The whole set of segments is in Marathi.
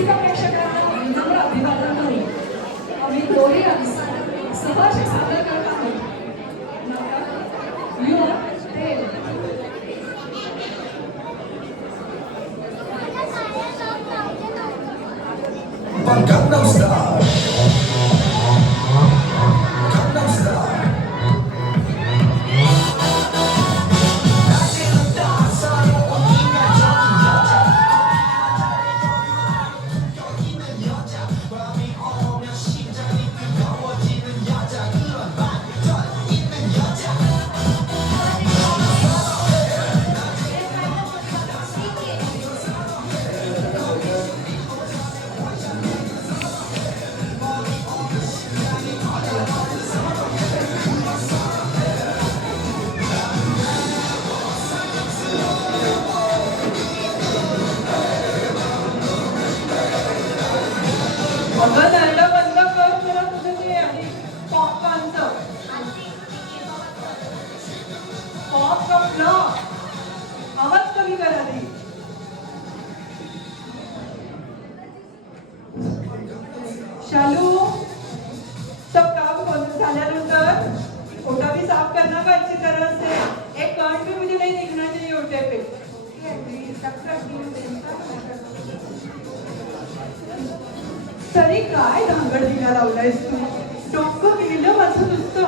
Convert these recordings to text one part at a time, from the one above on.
रसिका प्रेक्षकांना विनम्र अभिवादन करून आम्ही दोन्ही सहर्ष सादर करत आहोत. Gangnam Style. Gangnam Style. अगं नरडा बंद कर जरा तुझं ते आणि पॉपकॉर्नचं पॉपकॉर्न आवाज कमी कर आधी. शालू सब काम झाल्यानंतर ओटा भी साफ करना का अच्छी तरह से. एक कण भी मुझे नहीं दिखना चाहिए ओटे पे. तरी काय धांगड दिला लावलायस तू. डोकं गेलं माझं नुसतं.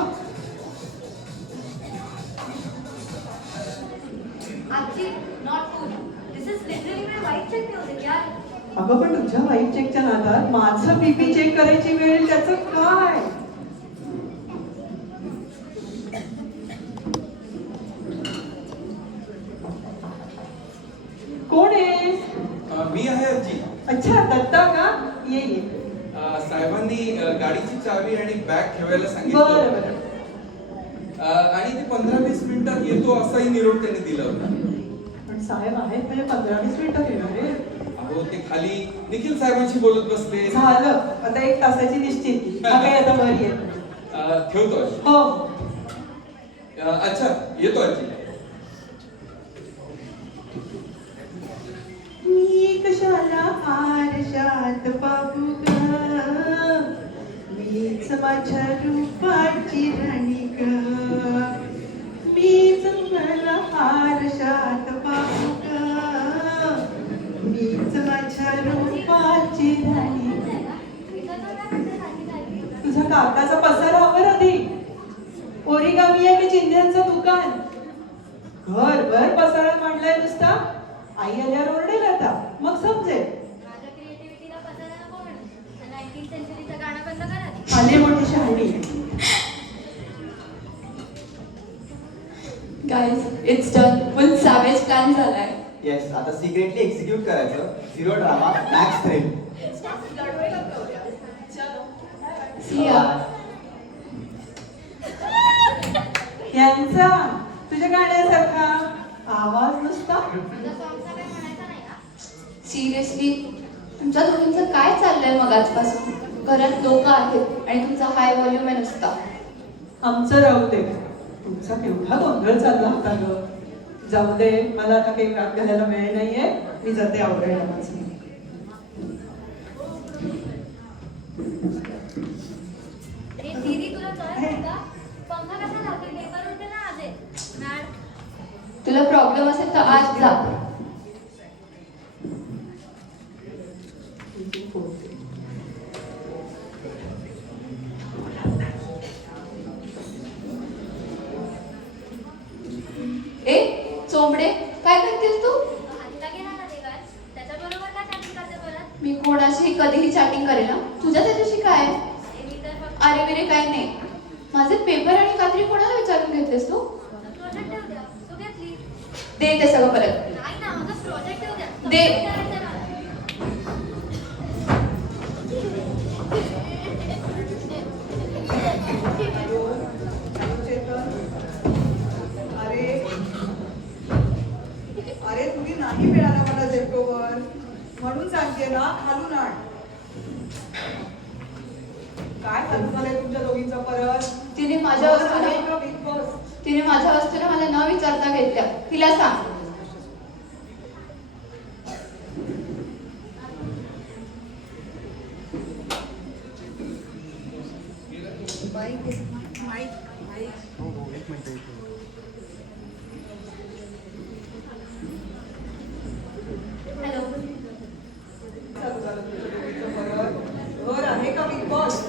आजी not good. This is literally my wife check music यार. अगं पण तुझ्या वाईफ चेकच्या नादात माझं बीपी चेक करायची वेळ त्याचं काय. कोण आहे. मी आहे आजी. अच्छा दत्ता का. ये ये. साहेबांनी गाडीची चावी आणि बॅग ठेवायला बरं सांगितलं बरं. आणि ते 15-20 मिनिटात येतो असाही निरोप त्यांनी दिला होता. पण साहेब आहेत म्हणजे 15-20 मिनिटात येणार आहे. अहो ते खाली निखिल साहेबांशी बोलत बसले. झालं आता 1 तासाची निश्चिती. काही आता बरी आहे. ठेवतो आजी. हो. अच्छा येतो आजी. मी कशाला आरशात बाबू ग. मीच माझ्या रूपाची राणी ग. मीच मला आरशात बाबू ग. मीच माझ्या रूपाची राणी. तुझा कागदाचा पसारा हवा आधी. ओरिगामी आहे की चिंध्यांचं दुकान. घरभर पसारा मांडलाय नुसता. आई आल्यावर ओरडेल आता मग समजेल. माझ्या क्रिएटिव्हिटीला पसारा नको म्हणू. 19th सेंचुरीचं गाणं बंद करा. आले मोठी शहाणी. Guys it's done. Full savage plan झालाय. येस आता सिक्रेटली एक्झिक्यूट करायचं. 0 ड्रामा मॅक्स थ्रिल. सिया यांचा तुझ्या गाण्यासारखा आवाज नुसता. माझा सॉन्गचा काय म्हणायचा नाही का. सिरियसली तुमच्या दोघींचं काय चाललंय मग आजपासून. घरात लोक आहेत आणि तुमचा हाय व्हॉल्यूम आहे नुसता. आमचं राहू दे. तुमचा केवढा गोंधळ चालला होता ग. जाऊ दे मला आता काही राग घालायला वेळ नाहीये. मी जाते आवडायला माझं. ए दीदी तुला कळत का. पंखा कसा लावते. पेपर उडते ना आज. मॅड. तुला प्रॉब्लेम असेल तर आज जा. ए चोंबडे काय करतेस तू. हातला गेला ना देवाल. त्याच्याबरोबर काय चॅटिंग करते परत. मी कोणाशी कधीही चॅटिंग करेल ना. तुझ्या त्याच्याशी काय. ए मी तर फक्त अरे बिरे काही नाही. माझे पेपर आणि कात्री कोणाला विचारून घेतलेस तू. प्रोजेक्ट ठेव द्या. तू घेतली. दे ते सगळं परत. नाही ना माझा प्रोजेक्ट ठेव द्या. दे. करायचं मला. अरे अरे तुम्ही नाही मिळाला मला जेपटोवर म्हणून सांगते ना. खालून आण. काय खालून आलंय तुमच्या दोघींचा परत. तिने माझ्या वस्तूने बिग बॉस. तिने माझ्या वस्तूने मला न विचारता घेतल्या. तिला सांग. हॅलो. चालू झालं तुझं दोघीचं परत. घर आहे का बिग बॉस?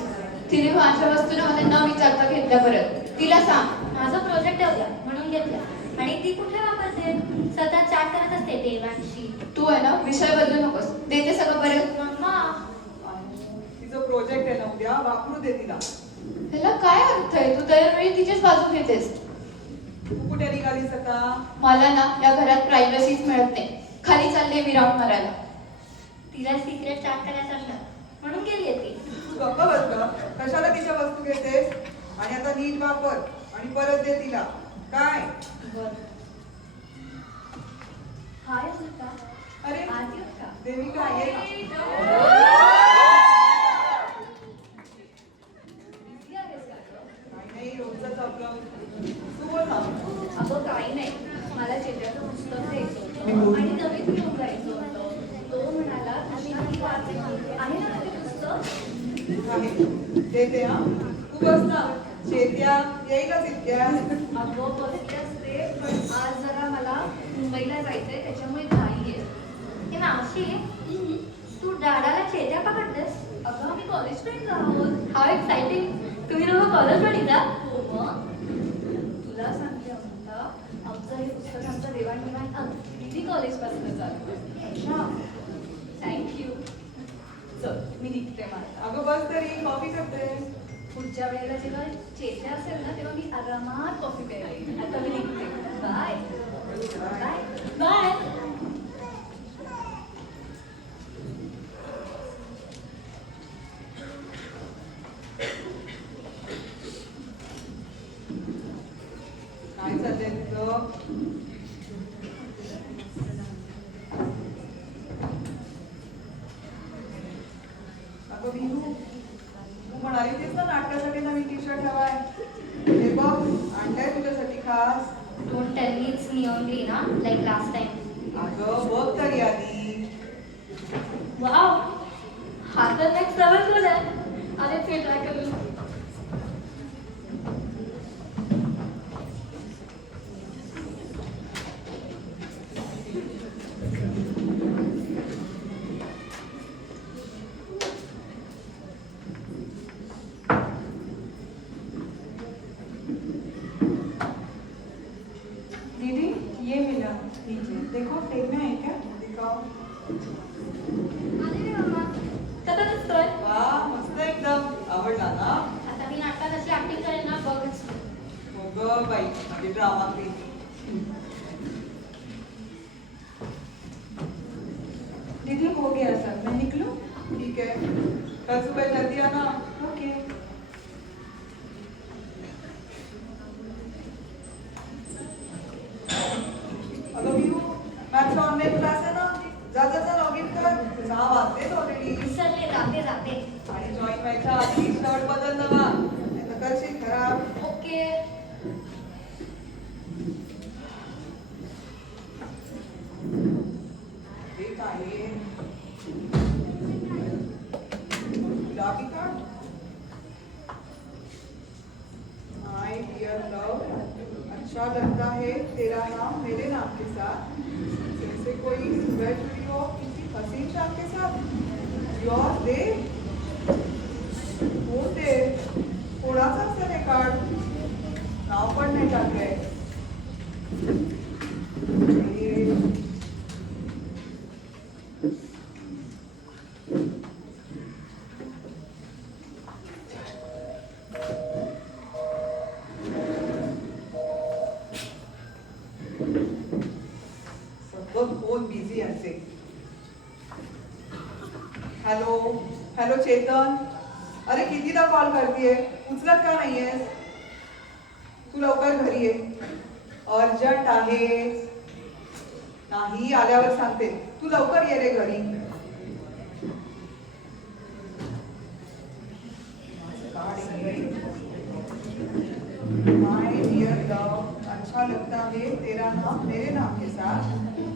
तिने माझ्या वस्तूला मला न विचारता घेतल्या परत. तिला सांग. माझा प्रोजेक्ट ठेवला म्हणून घेतला. आणि ती कुठे वापरते? सतत चॅट करत असते देवांशी. तू आहे ना विषय बदलू नकोस. देते सगळं परत. मम्मा तिचं प्रोजेक्ट आहे ना उद्या, वापरू दे तिला. त्याला काय अर्थ आहे? तू दरवेळी तिचीच बाजू घेतेस. तू कुठे निघालीस आता? मला ना या घरात प्रायव्हसीच मिळत नाही. खाली चालले मी राऊंड मारायला. तिला सिक्रेट चॅट करायला सांगलं म्हणून गेली आहे ती. तू गप्प बस गं. कशाला तिच्या वस्तू घेतेस? आणि आता नीट वापर आणि परत दे तिला. काय? हाय सुद्धा. अरे आज येऊ का? देविका ये ना. काही नाही, रोजचंच आपलं. तू बोल ना. अगं काही नाही. मला चेत्याचं पुस्तक द्यायचं होतं आणि नवीन घेऊन जायचं होतं. तो म्हणाला कृष्णा ती वाचेल. आहे ना ते पुस्तक? आहे. देते हा. तू बस ना. चेत्या येईलच इतक्या. अगं बसते असते पण आज जरा मला मुंबईला जायचंय त्याच्यामुळे घाई आहे. हे मावशी तू डाडाला चेत्या पकडतेस? अगं आम्ही कॉलेज फ्रेंड्स आहोत. हाव एक्साइटिंग. तुम्ही दोघं कॉलेज फ्रेंड का? हो मग. तुला सांगते अमृता, आमचं हे पुस्तक आमचं देवाणघेवाण अगदी कॉलेजपासून चालू. अच्छा थँक्यू. चल मी निघते माझा. अगं बस तरी, कॉफी करते. पुढच्या वेळेला जेव्हा चेत्या असेल ना तेव्हा मी आरामात कॉफी प्यायला येईन. आता मी निघते. Bye bye bye. काय चाललंय तुझं? अगं विनू, तू म्हणाली होतीस ना नाटकासाठी नवीन टी शर्ट हवाय. हे बघ, आणलंय तुझ्यासाठी खास. Don't tell me it's neon green, huh? Like last time. अगं बघ तरी आधी. Wow! हा तर नेक्स्ट लेवल कलर आहे. अरे ते ट्राय करू. दीदी ये मिला नीचे. देखो टेप में है क्या? दिखाओ. अरे रे मम्मा, कसा दिसतोय? वाह, मस्त एकदम. आवडला ना? आता मी नाटकात अशी ऍक्टिंग करेन ना बघच. हो गं बाई, म्हणजे ड्रामा क्वीन. दीदी हो गया सब, मैं निकलूं? ठीक है, कल सुबह जल्दी आना. ओके. अगं वीरू, मॅथ्सचा ऑनलाईन क्लास आहे ना, जा जा जा लॉग इन कर. 6 वाजलेत ऑलरेडी. विसरले, जाते. आणि जॉईन व्हायच्या आधी शर्ट बदल नवा, नाहीतर करशील खराब. ओके. हे काय आहे? गुलाबी कार्ड. माय डियर लव, अच्छा लगता है तेरा नाम मेरे नाम के साथ, जैसे कोई सुबह जुड़ी हो किसी हसीन शाम के साथ. योर देव. हो देव, कोणाचं असेल हे कार्ड? नाव पण नाही टाकलंय. फोन बिझी असेल. हॅलो हॅलो चेतन, अरे कितीदा कॉल करतेय, उचलत का नाहीयेस? तू लवकर घरी ये, अर्जंट आहे. नाही आल्यावर सांगते. तू लवकर ये रे घरी. माय डियर लव, अच्छा लगता है तेरा नाम मेरे नाम के साथ,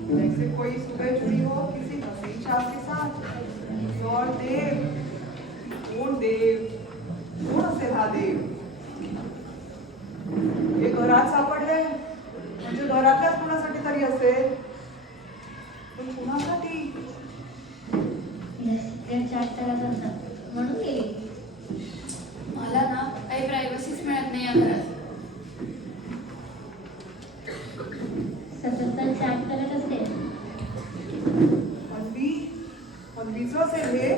जैसे कोई सुबह जुड़ी हो किसी हसीन शाम के साथ. योर देव. कोण देव? कोण असेल हा देव? सिक्रेट चॅट करत असतात म्हणून गेली. मला ना काही प्रायव्हसीच मिळत नाही या घरात. सतत चॅट करत असते. पल्लीचं असेल हे.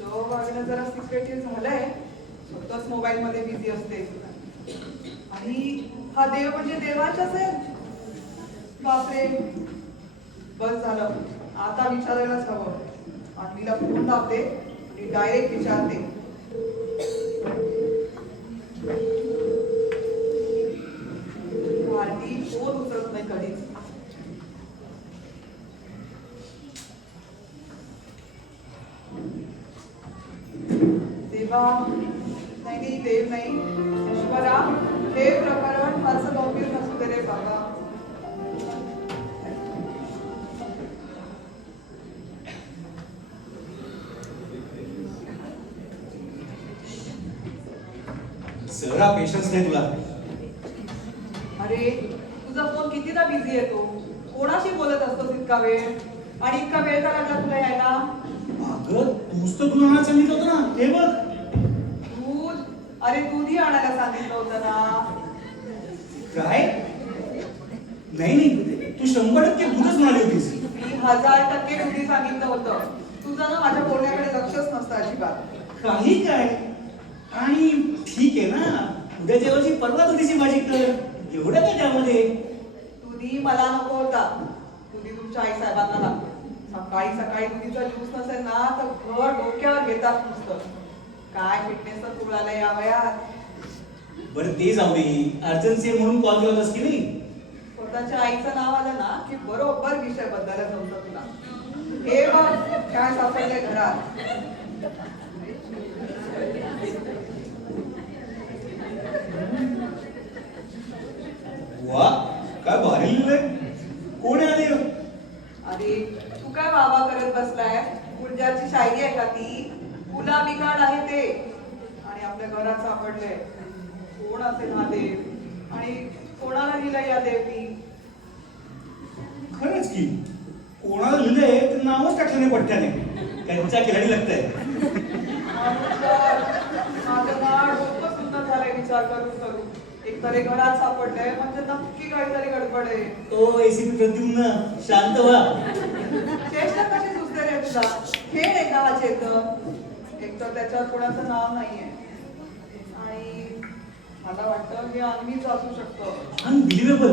तो वागणं जरा सिक्रेटिव्ह झालंय. स्वतःच मोबाईल मध्ये बिझी असते. आणि हा देव म्हणजे देवाच असेल. बापरे, बस झालं. आता विचारायलाच हवं. आणलीला फोन लावते आणि डायरेक्ट विचारते. भारती फोन उचलत नाही कधीच. देवा, नाही देव नाही, ईश्वरा, हे प्रकरण फारसं गंभीर नसू दे रे बाबा. सगळा पेशन्स नाही तुला. अरे, तुझा फोन कितीदा बिझी येतो. कोणाशी बोलत असतोस इतका वेळ? आणि इतका वेळ का लागला तुला यायला? अगं तूच तर दूध आणायला सांगितलं होतं ना, हे बघ. दूध? अरे, दूधही आणायला सांगितलं होतं ना. काय? नाही तू 100% दूधच म्हणाली होतीस. मी 1000% दूधी सांगितलं होतं. तुझं ना माझ्या बोलण्याकडे लक्षच नसतं अजिबात. काही काय? आणि ठीक आहे ना, उद्या जेवायची परवा दुधीची भाजी कर. एवढं काय त्यामध्ये? दुधी मला नको होता. दुधी तुमच्या आई साहेबांना लागतो. सकाळी सकाळी दुधीचा ज्यूस नसेल ना तर घर डोक्यावर घेतात नुसतं. काय फिटनेस तर तुळाला या वयात. बरं ते जाऊ दे. अर्जन्सी म्हणून कॉल केला होतास की नाही? स्वतःच्या आईचं नाव आलं ना की बरोबर विषय बदलायला जमतं तुला. हे बघ काय सापडले घरात. वा, काय भारी लिहिलंय. कोण आहे आले? अरे तू काय वावा करत बसलाय? गुलजारची शायरी आहे का ती? गुलाबी कार्ड आहे ते. आणि आपल्या घरात सापडले. कोण असेल हा देव? आणि कोणाला लिहिला या देवनी? खरंच की कोणाला लिहिलंय तर नावच टाकलं नाही पट्ट्याने. त्यांच्या खिलाडी लागतंय. माझं ना डोकं सुद्धा झालंय विचार करून करून. एक तर हे घरात सापडलंय म्हणजे नक्की काहीतरी गडबड आहे. तो एसीपी प्रद्युम्न, शांत व्हा. चेष्टा कशी सुचते रे तुला? खेळ आहे का हा चेतन? एक तर त्याच्यावर कोणाचं नाव नाहीये. आणि मला वाटतं हे अन्वीच असू शकतं. अनबिलिव्हेबल.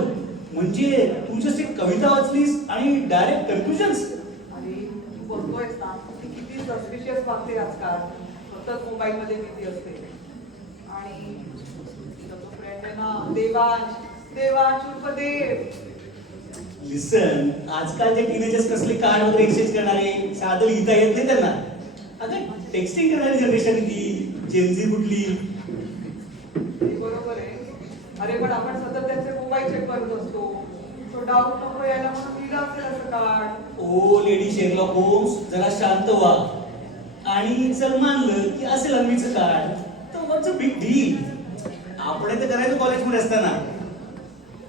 म्हणजे तू जस्ट एक कविता वाचलीस आणि डायरेक्ट कन्क्लुजन्स. अरे तू बघतोयस ना ती किती सस्पिशियस वागते आजकाल. सतत मोबाईल मध्ये बिझी असते. आणि तिचा जो फ्रेंड आहे ना देवांश उर्फ देव. लिसन, आजकालचे टीनेजर्स कसले कार्ड वगैरे एक्सचेंज करणारे, साधं लिहिता येत नाही त्यांना. अगं टेक्स्टिंग करणारी जनरेशन ती. जेनझी कुठली? हे बरोबर आहे. अरे पण आपण सतत त्यांचे मोबाईल चेक करत असतो. तो डाऊट नको यायला म्हणून लिहिलं असेल असं कार्ड. ओ लेडी शेरलॉक होम्स, जरा शांत व्हा. आणि जर मानलं की असेल अन्वीचं कार्ड तर व्हॉट्स अ बिग डील. आपण तर करायचं कॉलेजमध्ये असताना.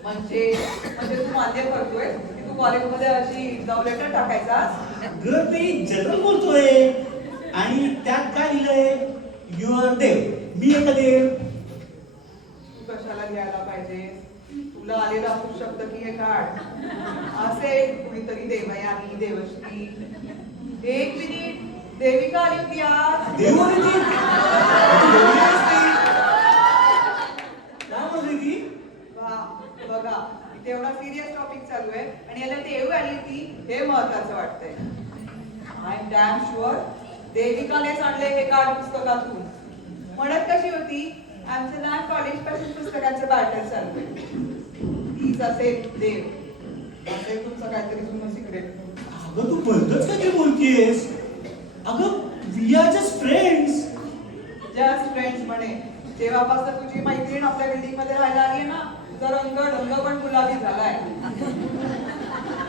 म्हणजे तू मान्य करतोय की तू कॉलेजमध्ये अशी लव्ह लेटर टाकायचास? अगं ते जनरल बोलतोय. आणि त्यात काय लिहिलंय? युअर देव, मी एक देव. तू कशाला घ्यायला पाहिजे? तुला आलेलं असू शकतं की हे कार्ड असेल कुणीतरी देवयानी, देवश्री. एक मिनिट, देविका आली होती आज. देव आली ती? काय म्हणली ती? वा, बघा इथे एवढा सिरियस टॉपिक चालू आहे आणि याला देव आली होती हे महत्वाचं वाटतंय. आय एम डॅम शुअर देविकानेच आणले हे कार्ड पुस्तकातून. म्हणत कशी होती, आमचं ना कॉलेज पासून पुस्तकांचं बार्टर चालू आहे. तीच असेल देव. असेल तुमचं काहीतरी जुनं सिक्रेट. अगं तू भलतच काय बोलतीयस? अगं we are just friends. Just friends म्हणे. तेव्हापासून तुझी मैत्रीण आपल्या बिल्डिंग मध्ये राहायला आली ना, तुझा रंग पण गुलाबी झालाय.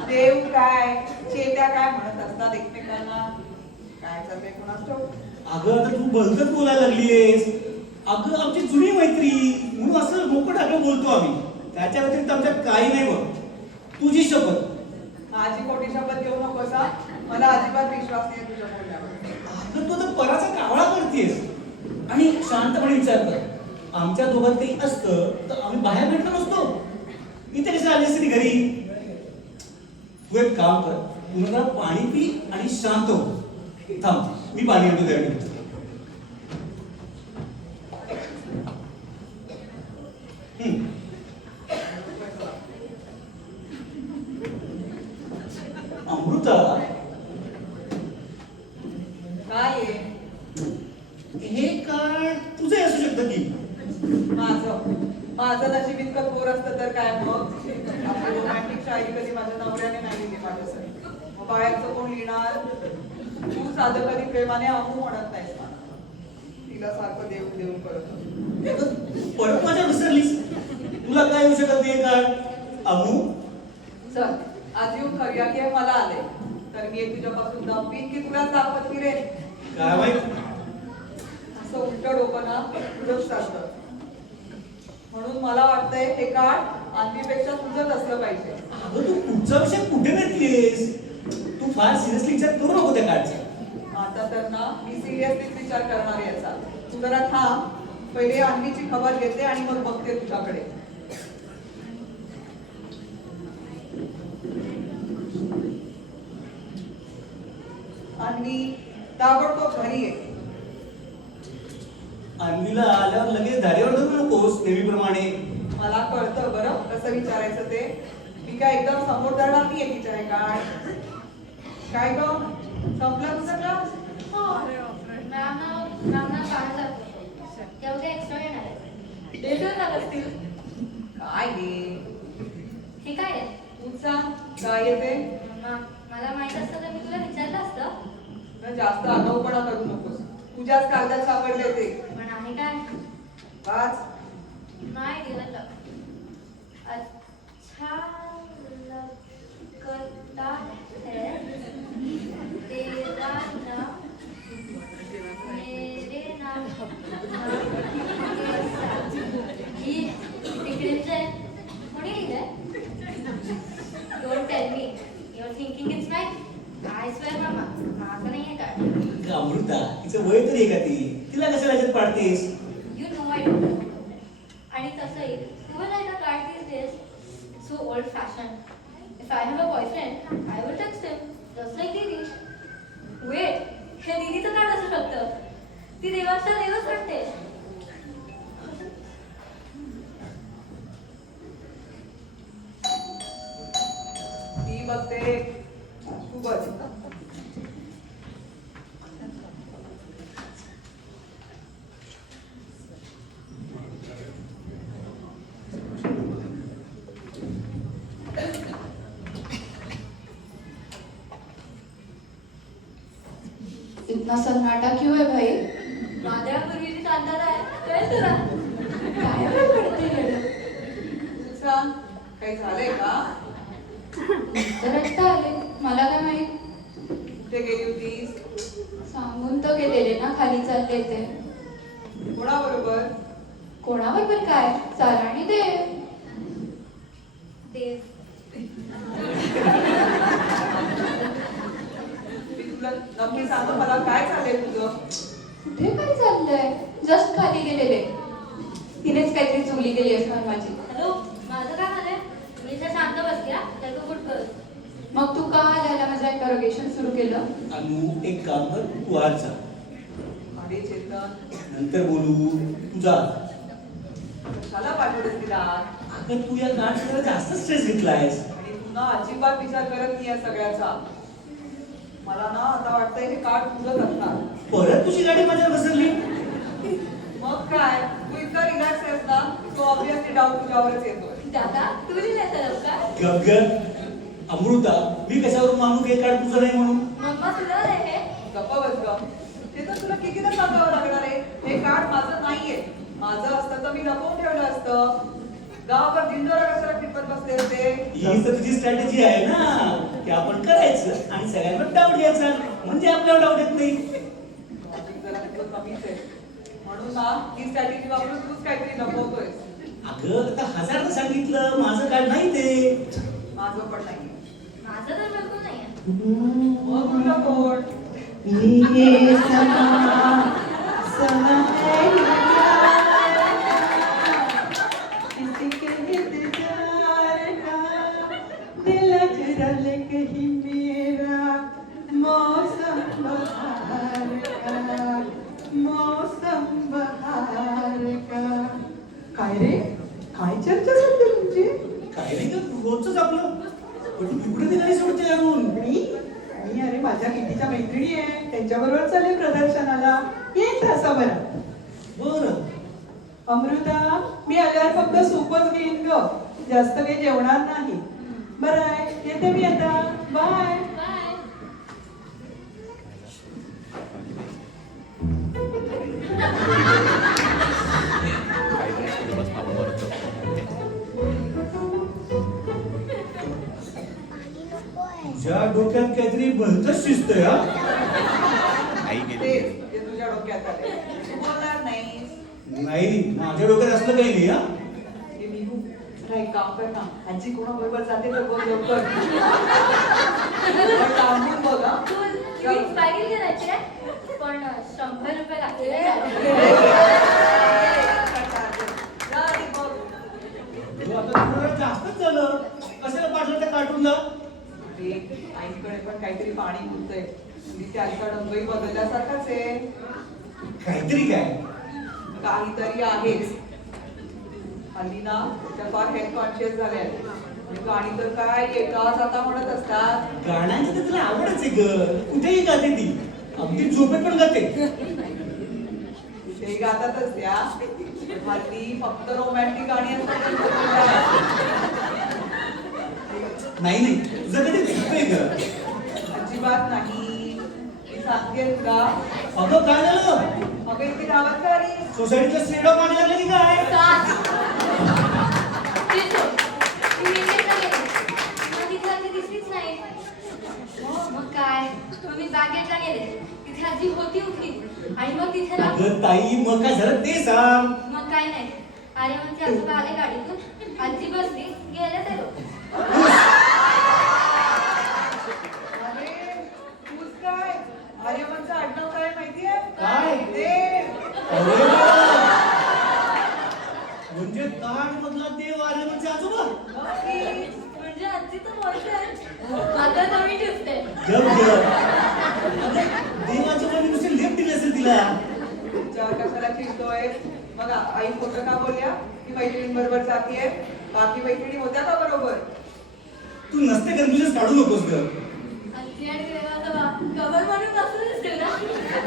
देव काय चेत्या काय म्हणत असतात एकमेकांना. काय चाललंय कोणास ठाऊक. अगं आता तू भलतच बोलायला लागलीयस. अगं आमची जुनी मैत्री म्हणून असं मोकळं टाकलं बोलतो आम्ही. त्याच्या व्यतिरिक्त आमच्यात काही नाही बघ. तुझी शपथ. माझी खोटी शपथ घेऊ नकोस हा. मला अजिबात विश्वास नाही तुझ्या बोलण्यावर. अगं तू तर पराचा कावळा करतेस आणि शांतपणे विचार कर. आमच्या दोघात काही असतं तर आम्ही बाहेर भेटलो नसतो. इथे कशी आली असती घरी? तू एक काम कर, तू जरा पाणी पी आणि शांत हो. थांब, मी पाणी आणतो त्यासाठी. अमृता, काय आहे? हे कार्ड तुझे असू शकतं की? माझं नशीब इतकं थोर असतं तर काय मग? आपली रोमॅन्टिक शायरी कधी माझ्या नवऱ्याने नाही लिहिली माझ्यासाठी. मग बाहेरचं कोण लिहिणार? तू साधं कधी प्रेमाने अमू म्हणत नाहीस मला. तिला सारखं देऊन देऊन करत. परत माझ्या विसरलीस. तुला काय येऊ शकत नाही कार्ड? अमू, चल आज येऊन करूया की मला आले तर मी तुझ्यापासून दमवीन की तुला दाखवत फिरेन. काय माहित? असं उलट डोकं ना तुझंच चालतं. म्हणून मला वाटतंय हे कार्ड आणखीपेक्षा तुझंच असलं पाहिजे. अगं तू पुढचा विषय कुठे नेतीयेस? तू फार सिरियसली विचार करू नको त्या कार्डचा. आता तर ना मी सिरियसलीच विचार करणार आहे याचा. तू जरा थांब, पहिले अन्वीची खबर घेते आणि मग बघते तुझ्याकडे. अन्वी ताबडतोब घरी ये. अन्वीला आल्यावर लगेच धारेवर धरू नकोस नेहमीप्रमाणे. मला कळतं बरं कसं विचारायचं ते. मी काय एकदम समोर धरणार नाहीये तिच्या हे कार्ड. काय ग संपला तुझा क्लास? मॅमना पाहायला तेव्हा ते एक्स्ट्रा येणार आहे. डेटवर लागत असतील. काय हे काय आहे? तू सांग काय येते? मला माहित असतं तर मी तुला विचारलं असतं. जास्त आगाऊपणा करू नकोस. तुझ्याच कागदात सापडले ते. पण आहे काय? वाच. नाही दिलं. अच्छा लगता है तेरा नाम मेरे नाम के साथ. ही तिकडेच आहे. कोणी लिहिलंय? Don't tell me. You're thinking it's mine. I swear मामा, माझं नाही आहे काय. अगं अमृता, तिचं वय तरी आहे का ती? तिला कशाला याच्यात पाडतेस? You know I don't know. आणि तसंही who will write a card these days? It's so old fashioned. If I have a boyfriend, I will text him, just like Didi. Wait, हे दीदीचं कार्ड असू शकतं. ती देवाच्या देवच वाटते. मी बघते तू बघ. इतना सन्नाटा क्यों है भाई? वादळापूर्वीची शांतता आहे. कळेल तुला. काय पडते गड्या? तू सांग काही झालंय का? तर आत्ता आले, मला काय माहित? कुठे गेली होतीस? सांगून तर गेलेले ना खाली चालले ते. कोणाबरोबर? कोणाबरोबर काय? सारा आणि ते. देव. मी तुला नक्की सांग मला काय झालंय तुझं. कुठे काय चाललंय? जस्ट खाली गेलेले. तिनेच काहीतरी चुगली केली असणार माझी. हॅलो, माझं काय झालंय? मी इथे शांत बसल्या त्याचं गुड कर. मग तू का आल्याला माझं इंटरोगेशन सुरू केलं? अनु, एक काम कर, तू आज जा. अरे चेतन, नंतर बोलू. तू जा. कशाला पाठवतेस तिला? अगं तू या कार्डचा जरा जास्त स्ट्रेस घेतलायस. आणि तू ना अजिबात विचार करत नाही या सगळ्याचा. मला ना आता वाटतंय हे कार्ड तुझंच असणार. परत तुझी गाडी माझ्यावर बसरली. मग काय तू इतका रिलॅक्स आहेस ना, तो ऑब्विसली डाऊट तुझ्यावरच येतोय. दादा, तू लिहिलंय तर का? गप अमृता, मी कशावरून मानू की हे कार्ड तुझं नाही म्हणून? मम्मा तुला आहे. गप्प बस ग. ते तर तुला कितीदा सांगावं लागणार आहे. हे कार्ड माझं नाहीये. माझं असतं तर मी लपवून ठेवलं असतं. गावावर दिंडोरा कशाला फिरत बसले होते. ही तर तुझी स्ट्रॅटेजी आहे ना, की आपण करायचं आणि सगळ्यांवर डाऊट घ्यायचा, म्हणजे आपल्यावर डाऊट येत नाही. लॉजिक जरा तुझं कमीच आहे. म्हणून ना ही स्ट्रॅटेजी वापरून तूच काहीतरी लपवतोय. अगं आता हजारदा सांगितलं, माझं कार्ड नाही ते. माझं पण नाही. माझं तर बिलकुल नाही आहे. मग तुला कोण ये समा समा है किसी के इंतजार का दिल अजरल कहीं मेरा मौसम बहार का मौसम बहार का काय रे काय चर्चा चालते तुमची काय नाही ग, रोजच आपलं. पण तू कुठे निघाली सोडते यारून? मी अरे माझ्या कितीच्या मैत्रिणी आहे त्यांच्याबरोबर चालेल प्रदर्शनाला येईल तासाभरात. बरं. अमृता मी आल्यावर फक्त सूपच घेईन ग जास्त काही जेवणार नाही. बरं आहे येते मी आता बाय. तुझ्या डोक्यात काहीतरी भलतच शिजतंय हा. ते तुझ्या डोक्यात आले तू बोलणार नाहीस. नाही, माझ्या डोक्यात असलं काही नाही हा. हे बिहू जरा एक काम कर ना आजी कोणाबरोबर जाते तर बघ लवकर. पण लांबून बघ हा. तू पाहिजे करायचे पण 100 रुपये लागतील. जा आधी बघ. तू आता तुला जास्तच झालं. कशाला पाठवलं त्या कार्टूनला? ते आईकडे पण काहीतरी पाणी मुरतंय म्हणजे त्यांचा डंगही बदलल्यासारखाच आहे. काहीतरी काय? काहीतरी आहेच. हल्ली ना त्या फार हेल्थ कॉन्शियस झाल्या आहेत. म्हणजे गाणी तर काय येता जाता म्हणत असतात. गाण्याचं तर तुला आवडच आहे ग. कुठेही गाते ती. अगदी झोपेत पण गाते. ते गातातच त्या हल्ली फक्त रोमॅन्टिक गाणी असतात. नाही नाही, तुझं कधी दिसतंय ग. अजिबात नाही. मी सांगते तुला. अगं काय झालं? मग इथे गावात का आली? सोसायटीच्या स्ट्रीट ऑफ पाणी लागलं की काय? दिसलीच नाही. मग काय मग मी बॅगेटला गेले तिथे आजी होती उठली आणि मग तिथे अगं ताई, मग काय झालं ते सांग. मग काय नाही. अरे मग ते आजोबा आले गाडीतून आजी बसली गेले ते लोक. अरे तूच काय आर्यमनचं आडनाव काय माहितीये? काय? देव. अरे वा! म्हणजे ताट मधला देव आले म्हणजे आजोबा. म्हणजे आजी तर बोलते आता नवीन दिसते. गप गप. देवाच्या मध्ये नुसते लेप दिले असेल तिला. तुमच्यावर कशाला चिडतोय? मग आई खोटं का बोलल्या की मैत्रिणींबरोबर जातीये? बाकी मैत्रिणी होत्या का बरोबर? तू नसते कन्फ्युजन काढू नकोस ग. आजी आणि देवाचा कबर म्हणून असं दिसते ना.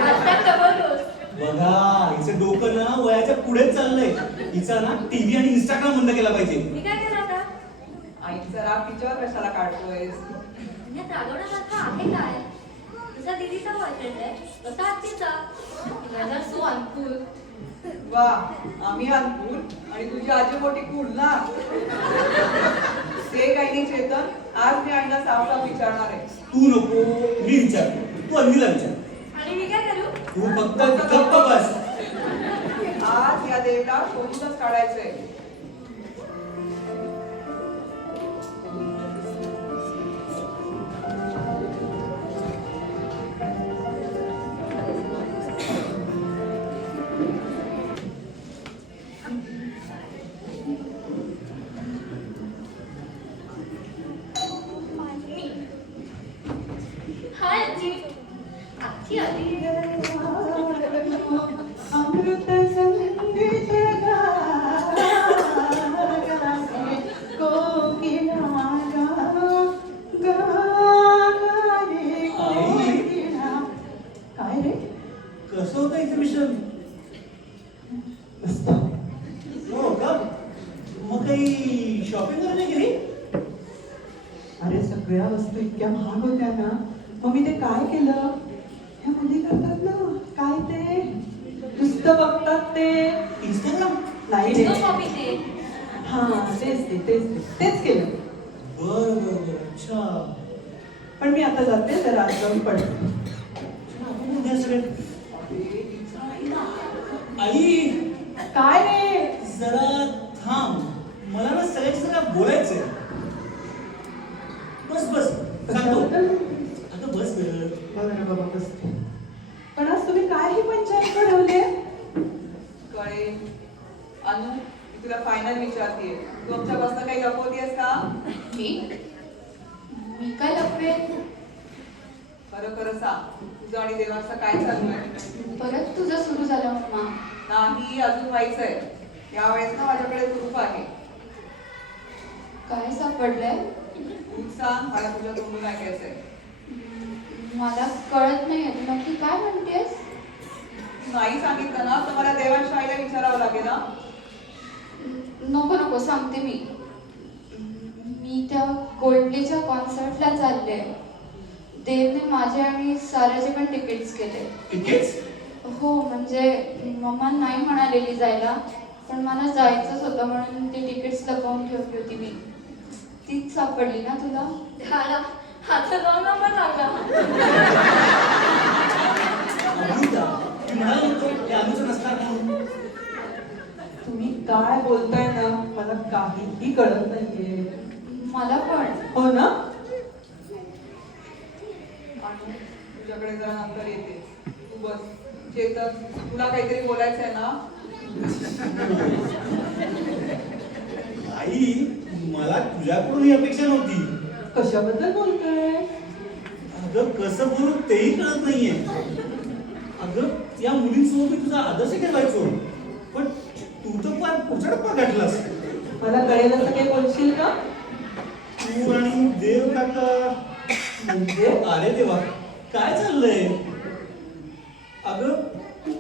आता कबर रोज. बघा, हिचं डोकं ना वयाच्या पुढेच चाललंय. हिचा ना टीव्ही आणि इंस्टाग्राम बंद केला पाहिजे. मी काय केलं आता? आईचा राग तिच्यावर कशाला काढतोयस? म्हणजे रागवण्यासारखं आहे काय? तुझा दीदीचा बॉयफ्रेंड आहे तसा आजीचा. माझा सो अनकूल. वा आम्ही अनकूल आणि तुझी आजी मोठी कूल ना. ते काही नाही चेतन. आज मी आईला साफ साफ विचारणार आहे. तू नको, मी विचारतो. तू अन्नीला विचार. आणि मी काय करू? तू फक्त गप्प बस. आज या देवला शोधूनच काढायचंय. हाय आजी. आजी आली. अमृत संगीत काय रे? कसं होतं एक्झिबिशन? हो का? मग काही शॉपिंग करायला गेली? अरे सगळ्या वस्तू इतक्या महाग होत्या ना मग मी ते काय केलं ह्या मुली करतात ना काय ते नुसतं बघतात ते इंस्टाग्राम? नाही रे. शॉपिंग ते. हा तेच केलं. बरं बरं बरं. अच्छा. पण मी आता जाते जरा आज जाऊन पडते. उद्या सगळे. आई, काय रे? जरा थांब. मला ना सगळ्याची जरा बोलायचंय. बस बस, सांगतो. बघत असते. पण आज तुम्ही काय ही पंचायत घडवले? कळेल. अनु, मी तुला फायनल विचारतीये, तू आमच्यापासून काही लपवतीयस का? मी काय लपवेन? खरं खरं सांग, तुझं आणि देवाचं काय चालू आहे? परत तुझं सुरू झालं मम्मा. नाही, अजून व्हायचंय. यावेळेस ना माझ्याकडे प्रूफ आहे. काय सापडलंय? तूच सांग, मला तुझ्या तोंडून ऐकायचंय. मला कळत नाहीये, तू नक्की काय म्हणतेस? नाही सांगितलं ना तर मला देवांच्या आईला विचारावं लागेल ना. नको नको, सांगते मी. मी त्या कोल्डप्लेच्या कॉन्सर्टला चालले. देवने माझे आणि साराचे पण तिकीट्स केले. तिकीट्स? हो, म्हणजे मम्मा नाही म्हणालेली जायला, पण मला जायचंच होतं म्हणून ती तिकीट्स लपवून ठेवली होती मी. तीच सापडली ना तुला? दादा हाचा दोन नंबर लागला. अमृता, मी म्हणालो होतो हे अनुचं नसणार म्हणून. तुम्ही काय बोलताय ना, मला काहीही कळत नाहीये. मला पण. हो ना? अनु, तुझ्याकडे जरा नंतर येते. तू बस. चेतन, तुला काहीतरी बोलायचंय ना? आई, मला तुझ्याकडून ही अपेक्षा नव्हती. कशाबद्दल बोलताय? अगं कसं बोलू तेही कळत नाहीये. अगं या मुलींसोबत मी तुझा आदर्श ठेवायचो, पण तू तर फार पुढचा टप्पा गाठलास. मला कळेल असं काही बोलशील का? तू आणि देव काका म्हणजे अरे देवा, काय चाललंय? अगं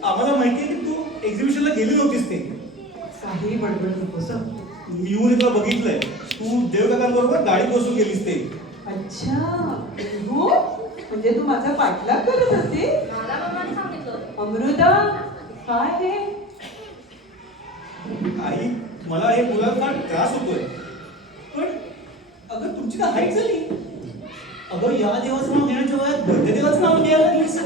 आम्हाला माहितीये की तू एक्झिबिशनला गेली नव्हतीस. ते काही बडबड नकोस हं. मी येऊन तुला बघितलंय. तू देवकाकांबरोबर गाडी बसून गेलीस. ते अच्छा, हो म्हणजे तू माझा पाठलाग करत होती? मला मम्माने सांगितलं. अमृता, काय हे? आई, मला हे बोलायला फार त्रास होतोय, पण अगं तुमची तर हाईट झाली. अगं या देवाचं नाव घेण्याच्या वयात बद्ध देवाचं नाव घ्यायला लागलीस.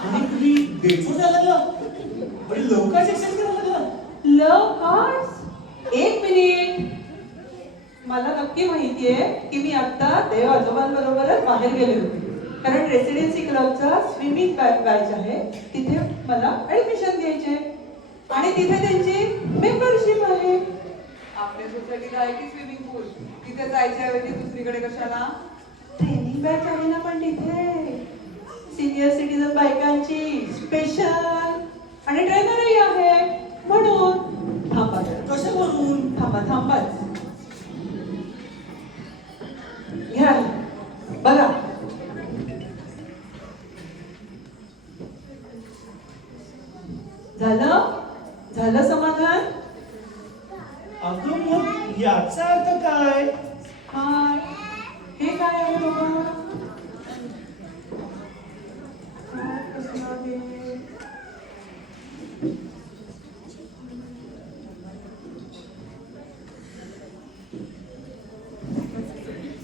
आणि तुम्ही बेचून जायला लागला आणि लवकर शिक्षण करायला लागला. लव हार्ट्स? एक मिनिट. मला नक्की माहितीये की मी आता देव आजोबांबरोबरच बाहेर गेले होते, कारण रेसिडेन्सी क्लबचा स्विमिंग बॅच आहे, तिथे मला ऍडमिशन घ्यायचे आणि तिथे त्यांची मेंबरशिप आहे. आपल्या सोसायटीला आहे की स्विमिंग पूल? तिथे जायच्या ऐवजी दुसरीकडे कशाला? ट्रेनिंग बॅच आहे ना पण तिथे, सिनियर सिटीजन बायकांची स्पेशल, आणि ट्रेनरही आहे म्हणून. थांबा जरा. कसं बोलून? थांबाच. घ्या बघा. झालं समाधान? अगं मग याचा अर्थ काय? हाय, हे काय आहे बाबा? काय कसं आहे?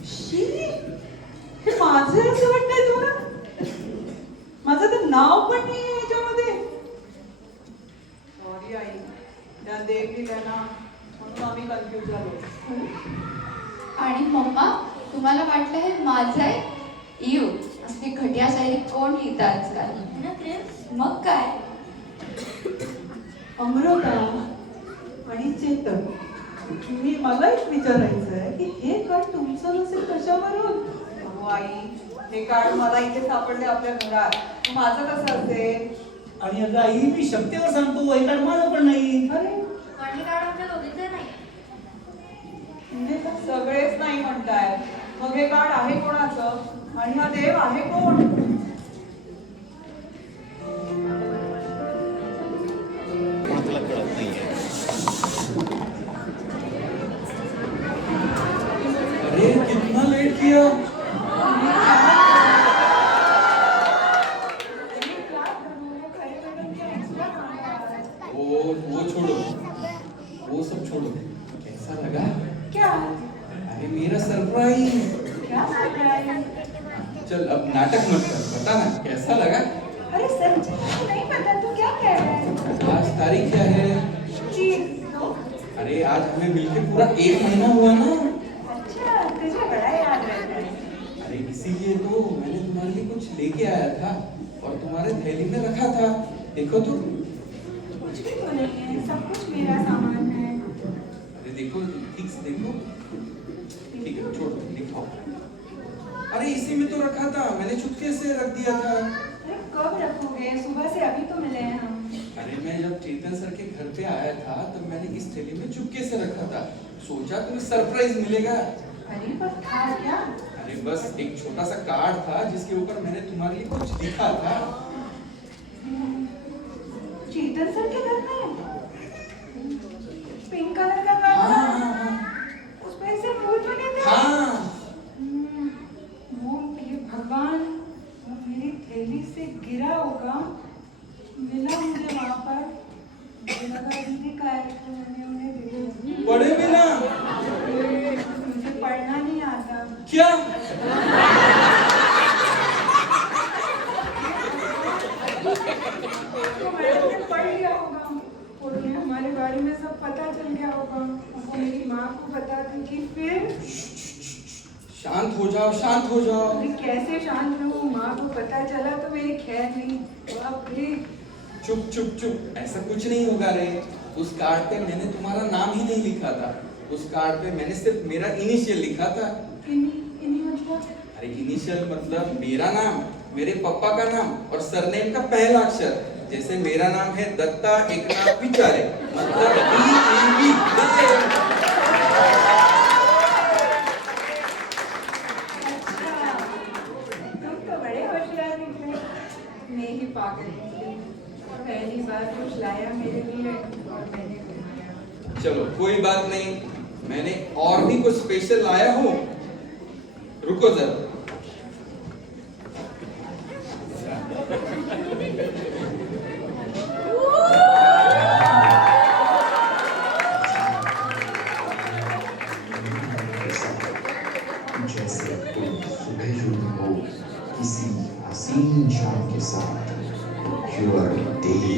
शी, हे माझं आहे असं वाटतंय तुला? माझं तर नाव पण नाही आहे ह्याच्यामध्ये. सॉरी आई, त्या देव लिहिल्या ना म्हणून आम्ही कन्फ्युज झालो. आणि मम्मा, तुम्हाला वाटलं हे माझं आहे? यू असली घटिया शायरी कोण लिहितं आजकाल? ना तेच. मग काय? अमृता आणि चेतन, मी मला एक विचारायचं आहे की हे कार्ड तुमचं नसेल कशावरून? हो आई, हे कार्ड मला इथे सापडले आपल्या घरात. माझं कसं असेल? आणि अगं आई, मी शक्यता सांगतो हे कार्ड माझं पण नाही. अरे पण हे कार्ड आमच्या दोघींचे नाही. म्हणजे काय? सगळेच नाही म्हणताय. मग हे कार्ड आहे कोणाचं? आणि हा देव आहे कोण? अरे कितना लेट किया. वो छोड़ो, वो सब छोड़ो. कैसा लगा? क्या? अरे मेरा सरप्राइज. क्या सरप्राइज? चल अब नाटक मत कर, बता ना कैसा लगा. अरे सच में नहीं पता, तू क्या कह रहा है? आज तारीख क्या है? 3 अरे आज हमें मिलके पूरा 1 महीना हुआ ना. अच्छा, तुझे बड़ा याद रहता है. अरे इसीलिए तो मैंने तुम्हारे तुम्हारे लिए कुछ लेके आया था और तुम्हारे थैली में रखा था, देखो तो। कुछ भी तो नहीं है, सब कुछ मेरा सामान है। अरे देखो, ठीक से देखो। ठीक है, छोड़ दो, दिखाओ। अरे इसी में तो रखा था, मैंने चुपके से रख दिया था। अरे कब रखोगे? सुबह से अभी तो मिले हैं हम। अरे मैं जब चेतन सर के घर पे आया था तब मैंने इस थैली में चुपके से रखा था, सोचा तुम्हें सरप्राइज मिलेगा। अरे पर था क्या? अरे बस एक छोटा सा कार्ड था जिसके ऊपर मैंने तुम्हारे लिए कुछ लिखा था। चेतन सर के घर में पिंक कलर का कार्ड था। हाँ उस पे ऐसे फूल बने थे। हाँ। वो ये भगवान, वो मेरी थैली से गिरा होगा, मिला मुझे वहाँ पर। मुझे लगा दीदी का है तो मैंने उन्हें दे दिया। पढ़े भी ना? मुझे पढ़ना नहीं आता। क्या? तो मैडम ने पढ़ लिया होगा और उन्हें हमारे बारे में सब पता चल गया होगा। वो मेरी माँ को बता देगी फिर। शांत हो जाओ, शांत हो जाओ। अरे कैसे शांत रहूं? माँ को पता चला तो मेरी खैर नहीं। बाप रे। चुप चुप चुप, ऐसा कुछ नहीं होगा रे। उस कार्ड पे मैंने तुम्हारा नाम ही नहीं लिखा था, उस कार्ड पे मैंने सिर्फ मेरा इनिशियल लिखा था। इन्हीं मतलब? अरे इनिशियल मतलब मेरा नाम, मेरे पापा का नाम और सरनेम का पहला अक्षर। जैसे मेरा नाम है दत्ता एकनाथ विचारे, मतलब DEV। अच्छा, तुम तो बड़े होशियार निकले। मैं ही पागल निकली। पहली बार कुछ लाया मेरे लिए और मैंने घुमाया। चलो कोई बात नहीं, मैंने और भी कुछ स्पेशल लाया हूँ, रुको जरा। जैसे तुम सुबह जुड़ी हो किसी हसीन शाम के साथ, You are day